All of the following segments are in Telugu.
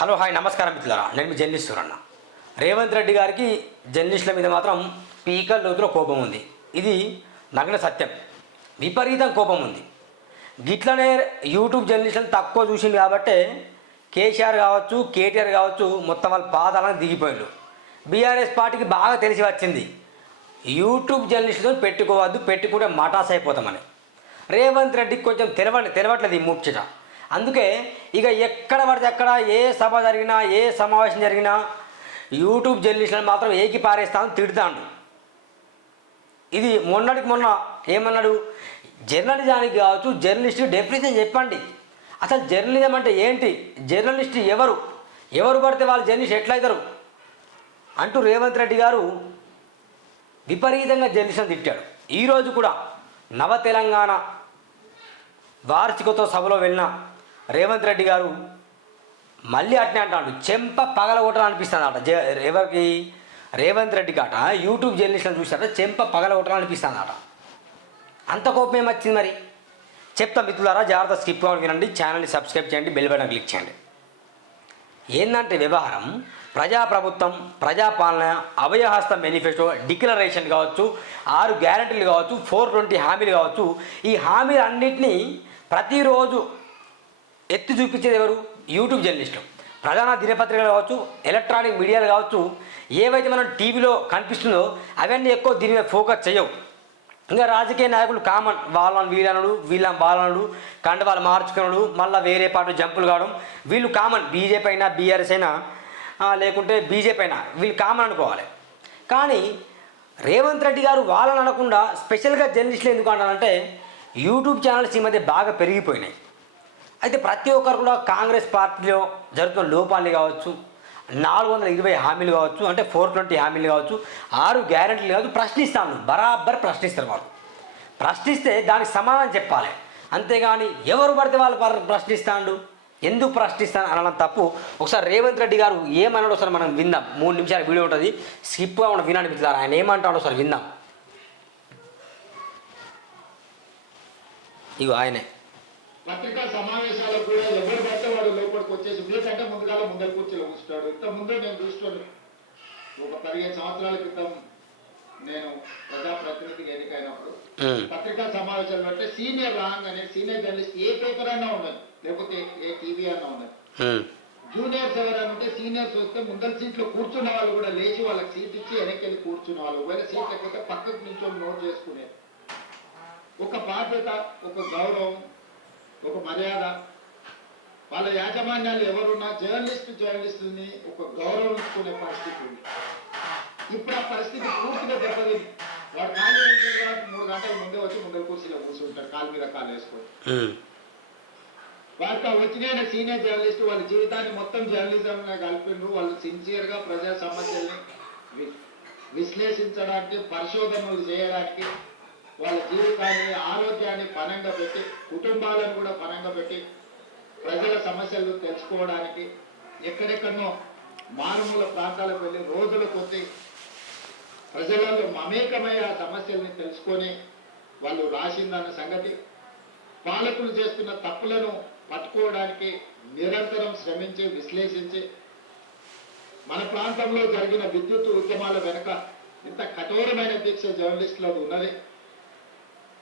హలో హాయ్ నమస్కారం మిత్రులారా. నేను మీ జర్నలిస్టురన్న రేవంత్ రెడ్డి గారికి జర్నలిస్టుల మీద మాత్రం పీకల్ లోతులో కోపం ఉంది. ఇది నగ్న సత్యం. విపరీతం కోపం ఉంది. గిట్లనే యూట్యూబ్ జర్నలిస్టులను తక్కువ చూసింది కాబట్టే కేసీఆర్ కావచ్చు కేటీఆర్ కావచ్చు మొత్తం వాళ్ళ పాదాలను దిగిపోయారు బీఆర్ఎస్ పార్టీకి బాగా తెలిసి వచ్చింది. యూట్యూబ్ జర్నలిస్టులను పెట్టుకోవద్దు పెట్టుకుంటే మటాస్ అయిపోతామని రేవంత్ రెడ్డికి కొంచెం తెలవ తెలవట్లేదు ఈ ముచ్చట అందుకే ఇక ఎక్కడ పడితే ఎక్కడ ఏ సభ జరిగినా ఏ సమావేశం జరిగినా యూట్యూబ్ జర్నలిస్టులను మాత్రం ఏకి పారేస్తామని తిడతాడు. ఇది మొన్నటికి మొన్న ఏమన్నాడు? జర్నలిజానికి కావచ్చు జర్నలిస్ట్ డెఫినేషన్ చెప్పండి. అసలు జర్నలిజం అంటే ఏంటి? జర్నలిస్ట్ ఎవరు? ఎవరు పడితే వాళ్ళు జర్నలిస్ట్ ఎట్లయితారు? అంటూ రేవంత్ రెడ్డి గారు విపరీతంగా జర్నలిస్ట్ని తిట్టాడు. ఈరోజు కూడా నవ తెలంగాణ వార్షికోత్సవ సభలో వెళ్ళిన రేవంత్ రెడ్డి గారు మళ్ళీ అట్నే అంటాడు. చెంప పగలగొట్టాలని అనిపిస్తుంది అట ఎవరికి? రేవంత్ రెడ్డి కాట. యూట్యూబ్ జర్నలిస్ట్ని చూసాట చెంప పగలగొట్టాలని అనిపిస్తుంది అట అంత కోపం ఏమొచ్చింది మరి? చెప్తా మిత్రులారా జాగ్రత్త స్కిప్ కావాలి వినండి. ఛానల్ని సబ్స్క్రైబ్ చేయండి బెల్ బటన్ క్లిక్ చేయండి. ఏంటంటే వ్యవహారం? ప్రజాప్రభుత్వం ప్రజాపాలన అభయహస్త మేనిఫెస్టో డిక్లరేషన్ కావచ్చు ఆరు గ్యారంటీలు కావచ్చు ఫోర్ ట్వంటీ హామీలు కావచ్చు. ఈ హామీలు అన్నింటినీ ప్రతిరోజు ఎత్తి చూపించేది ఎవరు? యూట్యూబ్ జర్నలిస్టులు. ప్రధాన దినపత్రికలు కావచ్చు ఎలక్ట్రానిక్ మీడియాలు కావచ్చు ఏవైతే మనం టీవీలో కనిపిస్తుందో అవన్నీ ఎక్కువ దీని మీద ఫోకస్ చేయవు. ఇంకా రాజకీయ నాయకులు కామన్ వాళ్ళని వీళ్ళనడు వీళ్ళని వాళ్ళనడు కండవాళ్ళు మార్చుకునడు మళ్ళీ వేరే పాటు జంపులు కావడం. వీళ్ళు కామన్ బీజేపీ అయినా బీఆర్ఎస్ అయినా లేకుంటే బీజేపీ అయినా వీళ్ళు కామన్ అనుకోవాలి. కానీ రేవంత్ రెడ్డి గారు వాళ్ళని అనకుండా స్పెషల్గా జర్నలిస్టులు ఎందుకు అంటారంటే యూట్యూబ్ ఛానల్స్ ఈ మధ్య బాగా పెరిగిపోయినాయి. అయితే ప్రతి ఒక్కరు కూడా కాంగ్రెస్ పార్టీలో జరుగుతున్న లోపాలు కావచ్చు నాలుగు వందల ఇరవై హామీలు కావచ్చు అంటే ఫోర్ ట్వంటీ హామీలు కావచ్చు ఆరు గ్యారెంటీలు కావచ్చు ప్రశ్నిస్తాను బరాబర్ ప్రశ్నిస్తారు వాళ్ళు. ప్రశ్నిస్తే దానికి సమాధానం చెప్పాలి. అంతేగాని ఎవరు పడితే వాళ్ళు ప్రశ్నిస్తాడు? ఎందుకు ప్రశ్నిస్తాను అనడం తప్పు. ఒకసారి రేవంత్ రెడ్డి గారు ఏమన్నాడు ఒకసారి మనం విందాం. మూడు నిమిషాల వీడియో ఉంటుంది. స్కిప్గా మనం వినండి మిత్రులారు ఆయన ఏమంటాడో ఒకసారి విందాం. ఇగో ఆయనే. పత్రికా సమావేశాలకు కూడా ఎవరు పడితే వాడు లోపలికి వచ్చేసి మీకంటే ముందుగాల ముందర కూర్చొని కూర్చుంటాడు. ఇంత ముందు నేను చూస్తాను ఒక పదిహేను సంవత్సరాల క్రితం నేను ప్రజాప్రతినిధిగా ఎన్నికైనప్పుడు పత్రికా సమావేశాలు అంటే సీనియర్ రాంగ్ అనే సీనియర్ జర్నలిస్ట్ ఏ పేపర్ అన్నా ఉండదు. లేకపోతే ఏ టీవీ అన్నా ఉండదు. జూనియర్స్ ఎవరైనా ఉంటే సీనియర్స్ వస్తే ముందర సీట్లో కూర్చున్న వాళ్ళు కూడా లేచి వాళ్ళకి సీట్ ఇచ్చి వెనక్కి వెళ్ళి కూర్చున్న వాళ్ళు. ఒకవేళ సీట్ లేకపోతే పక్కకు నుంచి నోట్ చేసుకునేది. ఒక బాధ్యత ఒక గౌరవం ఒక మర్యాద. వాళ్ళ యాజమాన్యాలు ఎవరున్నా జర్నలిస్ట్ జర్నలిస్టుని ఒక గౌరవం ఇచ్చుకునే పరిస్థితి ఉంది. ఇప్పుడు ఆ పరిస్థితి పూర్తిగా దెబ్బతింది. వాడు ఖాళీ వాడు మూడు గంటల ముందే వచ్చి ముందర కుర్చీలో కూర్చుంటారు కాలు మీద కాలు వేసుకొని. వారికి వచ్చిన సీనియర్ జర్నలిస్ట్ వాళ్ళ జీవితాన్ని మొత్తం జర్నలిజం కలిపిండ్రు వాళ్ళు సిన్సియర్గా ప్రజా సమస్యల్ని విశ్లేషించడానికి పరిశోధనలు చేయడానికి వాళ్ళ జీవితాన్ని ఆరోగ్యాన్ని పనంగా పెట్టి కుటుంబాలను కూడా పనంగా పెట్టి ప్రజల సమస్యలు తెలుసుకోవడానికి ఎక్కడెక్కడో మారుమూల ప్రాంతాలకు వెళ్ళి రోజుల కొద్ది ప్రజలలో మమేకమై ఆ సమస్యల్ని తెలుసుకొని వాళ్ళు రాసిందన్న సంగతి పాలకులు చేస్తున్న తప్పులను పట్టుకోవడానికి నిరంతరం శ్రమించి విశ్లేషించి మన ప్రాంతంలో జరిగిన విద్యుత్ ఉద్యమాల వెనుక ఇంత కఠోరమైన దీక్ష జర్నలిస్టులకు ఉన్నది.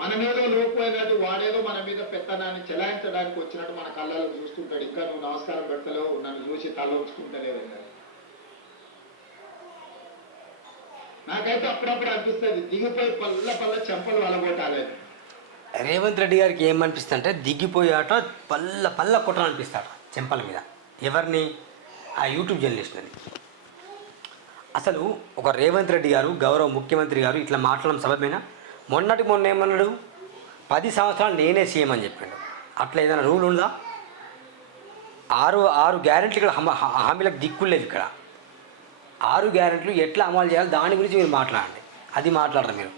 మనమేదో లోపోయినట్టు వాడేదో మన మీద పెత్తనాన్ని చెలాయించడానికి వచ్చినట్టు మన కళ్ళలో చూస్తుంటాడు. ఇంకా నువ్వు నమస్కారం పెడతలేవు నన్ను చూసి తల ఉంచుకుంటలేవు నాకైతే అప్పుడప్పుడు అనిపిస్తుంది దిగిపోయి పల్ల పల్ల చెంపలు వలగొట్టాలి. రేవంత్ రెడ్డి గారికి ఏమనిపిస్తుంది అంటే దిగిపోయాట పల్ల పల్ల కొట్టాలనిపిస్తాట చెంపల మీద. ఎవరిని? ఆ యూట్యూబ్ జర్నలిస్ట్ని అసలు ఒక రేవంత్ రెడ్డి గారు గౌరవ ముఖ్యమంత్రి గారు ఇట్లా మాట్లాడడం సభమైన మొన్నటి మొన్న ఏమన్నాడు? పది సంవత్సరాలు నేనే సీఎం అని చెప్పిండు. అట్లా ఏదైనా రూల్ ఉందా? ఆరు ఆరు గ్యారెంట్లు ఇక్కడ హామీలకు దిక్కులేదు ఇక్కడ. ఆరు గ్యారెంట్లు ఎట్లా అమలు చేయాలి? దాని గురించి మీరు మాట్లాడండి. అది మాట్లాడరు మీరు?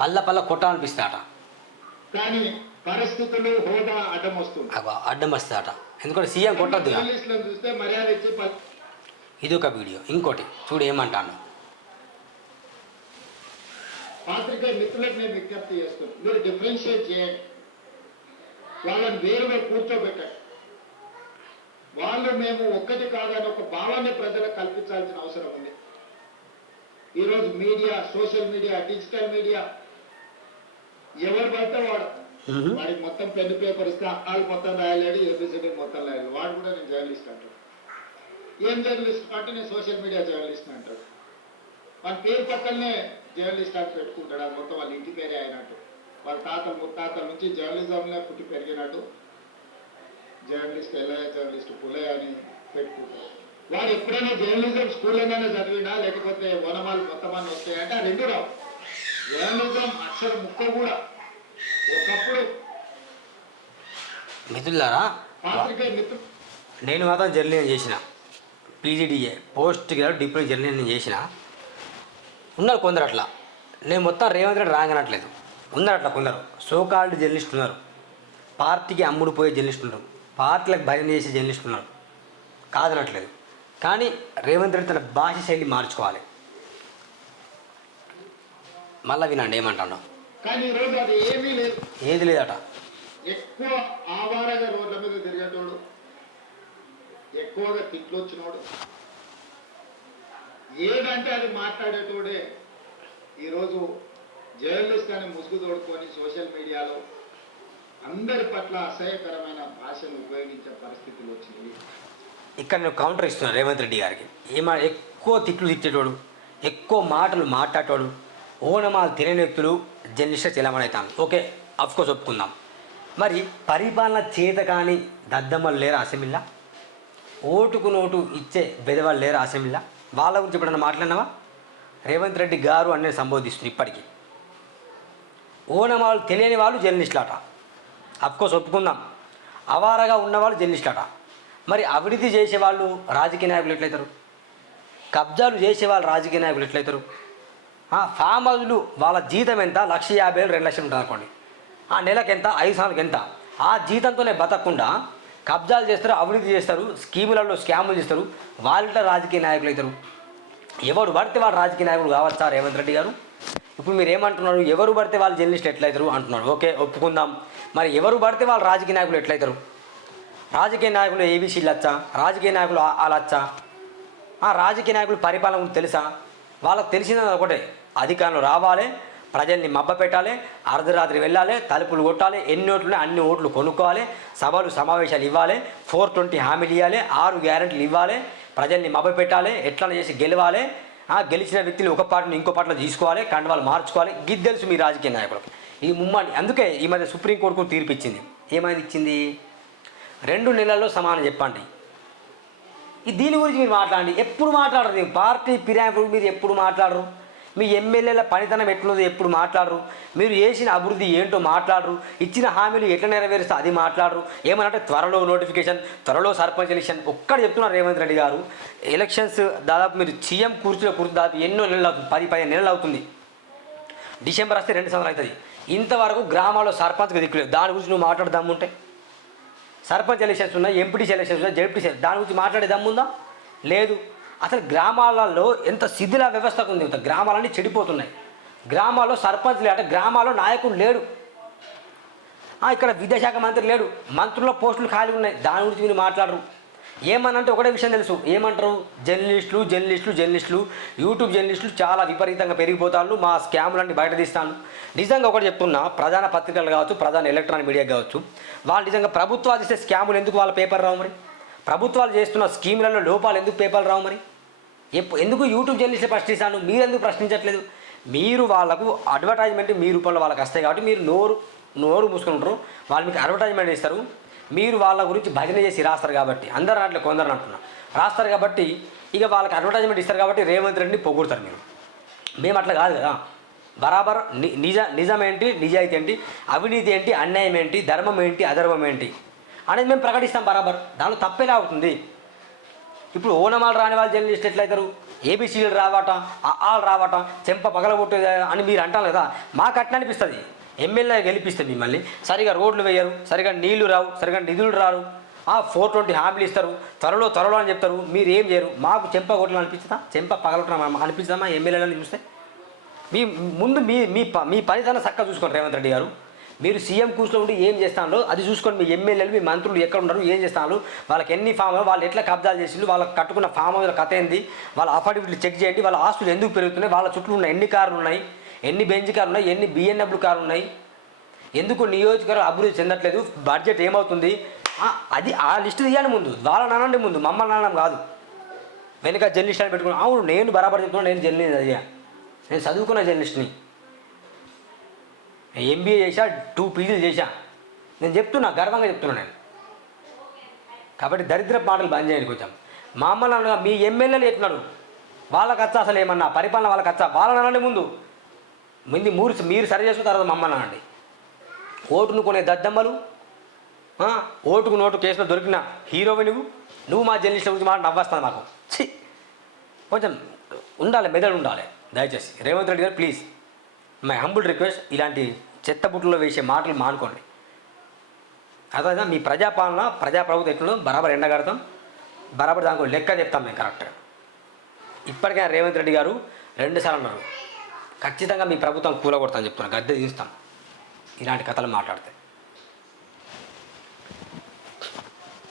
పల్ల పల్ల కొట్టాలనిపిస్తాట అడ్డం వస్తాట ఎందుకంటే సీఎం ప- ఇది ఒక వీడియో. ఇంకోటి చూడు ఏమంటాను. పాత్రికేయ మిత్రులకు నేను విజ్ఞప్తి చేస్తున్నాను మీరు డిఫరెన్షియేట్ చేయండి. వాళ్ళని వేరుగా కూర్చోబెట్టండి. వాళ్ళు మేము ఒక్కటి కాదని ఒక భావాన్ని ప్రజలకు కల్పించాల్సిన అవసరం ఉంది. ఈరోజు media social media digital media ఎవరు పడితే వాడు. వాడికి మొత్తం పెన్ పేపర్ ఇస్తే వాళ్ళు మొత్తం రాయలేడు ఏబిసిడి మొత్తం రాయలేదు వాడు కూడా నేను జర్నలిస్ట్ అంటాడు. ఏం జర్నలిస్ట్? అంటే నేను సోషల్ మీడియా జర్నలిస్ట్ అంటాడు. మన పేరు పక్కనే జర్నలిస్ట్ అని పెట్టుకుంటాడు? అది మొత్తం వాళ్ళ ఇంటి పేరే అయినట్టు వాళ్ళ తాతలు ముత్తాతల నుంచి జర్నలిజంలో పుట్టి పెరిగినట్టు. జర్నలిస్ట్ ఎల్లయ్య జర్నలిస్ట్ పుల్లయ్య అని పెట్టుకుంటాడు. వాడు ఎప్పుడైనా జర్నలిజం స్కూల్లోనే చదివినా లేకపోతే వనమాలు మొత్తం అని వస్తాయంటే? ఆ రెండు రావు. జర్నలిజం అక్షర ముక్క కూడా. ఒకప్పుడు మిత్రులారా నేను మాత్రం జర్నలిజం చేసిన. PGDA post grad diploma journalism చేసిన. ఉన్నారు కొందరు అట్లా. నేను మొత్తం రేవంత్ రెడ్డి రాంగనట్లేదు. ఉన్నారు అట్లా కొందరు. సోకాల్డ్ జర్నలిస్ట్ ఉన్నారు. పార్టీకి అమ్ముడు పోయే జర్నలిస్ట్ ఉన్నారు. పార్టీలకు భజన చేసే జర్నలిస్ట్ ఉన్నారు. కాదనట్లేదు. కానీ రేవంత్ రెడ్డి తన భాష శైలి మార్చుకోవాలి. మళ్ళీ వినండి ఏమంటాను. కానీ ఈరోజు అది ఏమీ లేదు. ఏది లేదట. ఎక్కువ ఆవారగా రోడ్ల మీద తిరిగేటోడు ఎక్కువగా తిట్లు వచ్చినోడు ఏదంటే అది మాట్లాడేటోడే ఈరోజు జర్నలిస్ట్ అని ముసుగు తోడుకొని సోషల్ మీడియాలో అందరి పట్ల అసహ్యకరమైన భాషను ఉపయోగించే పరిస్థితులు వచ్చినాయి. ఇక్కడ నేను కౌంటర్ ఇస్తున్నాను రేవంత్ రెడ్డి గారికి. ఏమా ఎక్కువ తిట్లు తిట్టేటోడు ఎక్కువ మాటలు మాట్లాడేటోడు ఓనమాలు తెలియని వ్యక్తులు జర్నలిస్ట్ చెల్లమని అవుతాను ఓకే అఫ్కోర్స్ ఒప్పుకుందాం. మరి పరిపాలన చేత కానీ దద్దమ్మలు లేరు అసెంబ్లీలా? ఓటుకు నోటు ఇచ్చే బెదవాళ్ళు లేరు అసెంబ్లీలా? వాళ్ళ గురించి ఎప్పుడన్నా మాట్లాడినావా? రేవంత్ రెడ్డి గారు అనేది సంబోధిస్తుంది ఇప్పటికీ. ఓనమాలు తెలియని వాళ్ళు జర్నలిస్టులట. అఫ్కోర్స్ ఒప్పుకుందాం. అవారగా ఉన్నవాళ్ళు జర్నలిస్టులట. మరి అభివృద్ధి చేసేవాళ్ళు రాజకీయ నాయకులు ఎట్లయితారు? కబ్జాలు చేసేవాళ్ళు రాజకీయ నాయకులు ఎట్లయితారు? ఫామ్ హౌస్లు వాళ్ళ జీతం ఎంత? లక్ష యాభై వేలు రెండు లక్షలు ఉంటుంది అనుకోండి ఆ నెలకు ఎంత ఐదు సంవత్సరాలకు ఎంత ఆ జీతంతోనే బతకకుండా కబ్జాలు చేస్తారు అభివృద్ధి చేస్తారు స్కీములలో స్కాములు చేస్తారు. వాళ్ళ రాజకీయ నాయకులు అవుతారు. ఎవరు పడితే వాళ్ళు రాజకీయ నాయకుడు కావచ్చా రేవంత్ రెడ్డి గారు? ఇప్పుడు మీరు ఏమంటున్నారు ఎవరు పడితే వాళ్ళు జర్నలిస్ట్ ఎట్లయితారు అంటున్నారు. ఓకే ఒప్పుకుందాం. మరి ఎవరు పడితే వాళ్ళు రాజకీయ నాయకులు ఎట్లయితారు? రాజకీయ నాయకులు ఏబీసీ లచ్చా రాజకీయ నాయకులు వాళ్ళచ్చా ఆ రాజకీయ నాయకులు పరిపాలన తెలుసా? వాళ్ళకి తెలిసిన ఒకటే అధికారంలో రావాలి ప్రజల్ని మబ్బ పెట్టాలి అర్ధరాత్రి వెళ్ళాలి తలుపులు కొట్టాలి ఎన్ని ఓట్లు అన్ని ఓట్లు కొనుక్కోవాలి సభలు సమావేశాలు ఇవ్వాలి ఫోర్ ట్వంటీ హామీలు ఇవ్వాలి ఆరు గ్యారెంటీలు ఇవ్వాలి ప్రజల్ని మబ్బ పెట్టాలి ఎట్లా చేసి గెలవాలి గెలిచిన వ్యక్తులు ఒక పాటను ఇంకో పాటలో తీసుకోవాలి కండవాళ్ళు మార్చుకోవాలి గిద్ తెలుసు మీ రాజకీయ నాయకులకు. ఇది ముమ్మాని అందుకే ఈ మధ్య సుప్రీంకోర్టుకు తీర్పు ఇచ్చింది ఏమైంది ఇచ్చింది? రెండు నెలల్లో సమానం చెప్పండి. దీని గురించి మీరు మాట్లాడండి. ఎప్పుడు మాట్లాడరు? పార్టీ ఫిరాయింపుల మీరు ఎప్పుడు మాట్లాడరు? మీ ఎమ్మెల్యేల పనితనం ఎట్లుందో ఎప్పుడు మాట్లాడరు? మీరు చేసిన అభివృద్ధి ఏంటో మాట్లాడరు? ఇచ్చిన హామీలు ఎట్లా నెరవేరుస్తే అది మాట్లాడరు? ఏమనంటే త్వరలో నోటిఫికేషన్ త్వరలో సర్పంచ్ ఎలక్షన్ ఒక్కడ చెప్తున్నారు రేవంత్ రెడ్డి గారు ఎలక్షన్స్ దాదాపు మీరు సీఎం కూర్చులో కూర్చు దాదాపు ఎన్నో నెలలు అవుతుంది పది పదిహేను నెలలు అవుతుంది. డిసెంబర్ వస్తే రెండు సంవత్సరాలు అవుతుంది. ఇంతవరకు గ్రామాల్లో సర్పంచ్కి దిక్కులేదు. దాని గురించి నువ్వు మాట్లాడదమ్ముంటే సర్పంచ్ ఎలక్షన్స్ ఉన్నాయి ఎంపీటీసీ ఎలక్షన్స్ ఉన్నాయి జడ్పీసీ దాని గురించి మాట్లాడేదమ్ముందా లేదు. అసలు గ్రామాలలో ఎంత శిథిల వ్యవస్థకు ఉంది ఇంత గ్రామాలన్నీ చెడిపోతున్నాయి. గ్రామాల్లో సర్పంచ్ లేడు అంటే గ్రామాల్లో నాయకుడు లేడు. ఇక్కడ విద్యాశాఖ మంత్రి లేడు మంత్రుల పోస్టులు ఖాళీ ఉన్నాయి దాని గురించి మీరు మాట్లాడరు. ఏమనంటే ఒకటే విషయం తెలుసు ఏమంటారు? జర్నలిస్టులు జర్నలిస్టులు జర్నలిస్టులు యూట్యూబ్ జర్నలిస్టులు చాలా విపరీతంగా పెరిగిపోతాను మా స్కాములన్నీ బయట తీస్తాను నిజంగా ఒకటి చెప్తున్నా ప్రధాన పత్రికలు కావచ్చు ప్రధాన ఎలక్ట్రానిక్ మీడియా కావచ్చు వాళ్ళు నిజంగా ప్రభుత్వాలు ఇస్తే స్కాములు ఎందుకు వాళ్ళ పేపర్ రావు మరి? ప్రభుత్వాలు చేస్తున్న స్కీములలో లోపాలు ఎందుకు పేపర్లు రావు మరి? ఎందుకు యూట్యూబ్ జర్నలిస్టులు ప్రశ్నిస్తాను? మీరు ఎందుకు ప్రశ్నించట్లేదు? మీరు వాళ్ళకు అడ్వర్టైజ్మెంట్ మీ రూపంలో వాళ్ళకి వస్తాయి కాబట్టి మీరు నోరు నోరు మూసుకుంటారు వాళ్ళు మీకు అడ్వర్టైజ్మెంట్ ఇస్తారు. మీరు వాళ్ళ గురించి భజన చేసి రాస్తారు కాబట్టి. అందరు అట్లా కొందరు అంటున్నారు రాస్తారు కాబట్టి ఇక వాళ్ళకి అడ్వర్టైజ్మెంట్ ఇస్తారు కాబట్టి రేవంత్ రెడ్డిని పొగుడతారు మీరు. మేము అట్లా కాదు కదా. బరాబర్ ని- నిజ నిజం నిజాయితీ ఏంటి? అవినీతి ఏంటి? అన్యాయం ఏంటి? ధర్మం ఏంటి? అధర్మం ఏంటి? అనేది మేము ప్రకటిస్తాం బరాబర్. దానిలో తప్పేలా అవుతుంది. ఇప్పుడు ఓనమాలు రాని వాళ్ళు జర్నలిస్ట్ ఎట్లయితారు? ఏబీసీలు రావటం ఆలు రావటం చెంప పగలగొట్టు అని మీరు అంటారు కదా మాకు అట్లా అనిపిస్తుంది. ఎమ్మెల్యే గెలిపిస్తే మిమ్మల్ని. సరిగా రోడ్లు వేయరు సరిగా నీళ్ళు రావు సరిగా నిధులు రారు. ఆ ఫోర్ ట్వంటీ హామీలు ఇస్తారు త్వరలో త్వరలో అని చెప్తారు. మీరు ఏం చేయరు? మాకు చెంప కొట్టడం అనిపిస్తుందా? చెంప పగలగొట్టడం అనిపిస్తుందా ఎమ్మెల్యేలను చూస్తే? మీ ముందు మీ మీ ప- మీ పనితనం చక్కగా చూసుకోండి రేవంత్ రెడ్డి గారు. మీరు సీఎం కూర్చుని ఉండి ఏం చేస్తాను అది చూసుకొని మీ ఎమ్మెల్యేలు మీ మంత్రులు ఎక్కడ ఉన్నారు ఏం చేస్తాను వాళ్ళకి ఎన్ని ఫామ్ వాళ్ళు ఎట్లా కబ్జాలు చేసిండు వాళ్ళకి కట్టుకున్న ఫామ్ హౌస్ల కథ ఏంది వాళ్ళ అఫిడవిట్లు చెక్ చేయండి వాళ్ళ ఆస్తులు ఎందుకు పెరుగుతున్నాయి వాళ్ళ చుట్టూ ఉన్న ఎన్ని కార్లు ఉన్నాయి ఎన్ని బెంచ్ కార్లు ఉన్నాయి ఎన్ని బిఎన్డబ్ల్యూ కార్లు ఉన్నాయి ఎందుకు నియోజకవర్గం అభివృద్ధి చెందట్లేదు బడ్జెట్ ఏమవుతుంది? అది ఆ లిస్ట్ తీయాలి ముందు వాళ్ళ నానండి ముందు మమ్మల్ని నాన్నం కాదు. వెనుక జర్నలిస్ట్ అని పెట్టుకున్నాను అవును నేను బరాబర్ చెప్తున్నాను నేను జర్నలిస్ట్ అయ్యా. నేను చదువుకున్న జర్నలిస్ట్ని ఎంబీఏ చేశా టూ పీజీలు చేశా. నేను చెప్తున్నా గర్వంగా చెప్తున్నా నేను. కాబట్టి దరిద్ర మాటలు బంద్ చేయండి కొంచెం. మా అమ్మ నాన్న మీ ఎమ్మెల్యేలు చెప్తున్నారు వాళ్ళకి వచ్చా అసలు ఏమన్నా? పరిపాలన వాళ్ళకి వచ్చా వాళ్ళని అనండి ముందు. ముందు మీరు మీరు సరి చేసుకున్న తర్వాత మా అనండి ఓటును కొనే దద్దమ్మలు ఓటుకు నోటు కేసులో దొరికిన హీరోవి నువ్వు నువ్వు మా జర్నలిస్ట్ గురించి మాట నవ్వస్తాను మాకు. ఛీ! కొంచెం ఉండాలి మెదడు ఉండాలి. దయచేసి. రేవంత్ రెడ్డి గారు ప్లీజ్. మై హంబుల్ రిక్వెస్ట్ ఇలాంటి చెత్తబుట్టలో వేసే మాటలు మానుకోండి. అదే మీ ప్రజాపాలన ప్రజాప్రభుత్వం ఎట్లా బరాబర్ ఎండగడతాం బరాబర్ దానికి లెక్క చెప్తాం మేము కరెక్ట్గా. ఇప్పటికైనా రేవంత్ రెడ్డి గారు రెండుసార్లు ఉన్నారు ఖచ్చితంగా మీ ప్రభుత్వం కూలగొడతాను చెప్తున్నారు గద్దె తీస్తాం ఇలాంటి కథలు మాట్లాడితే.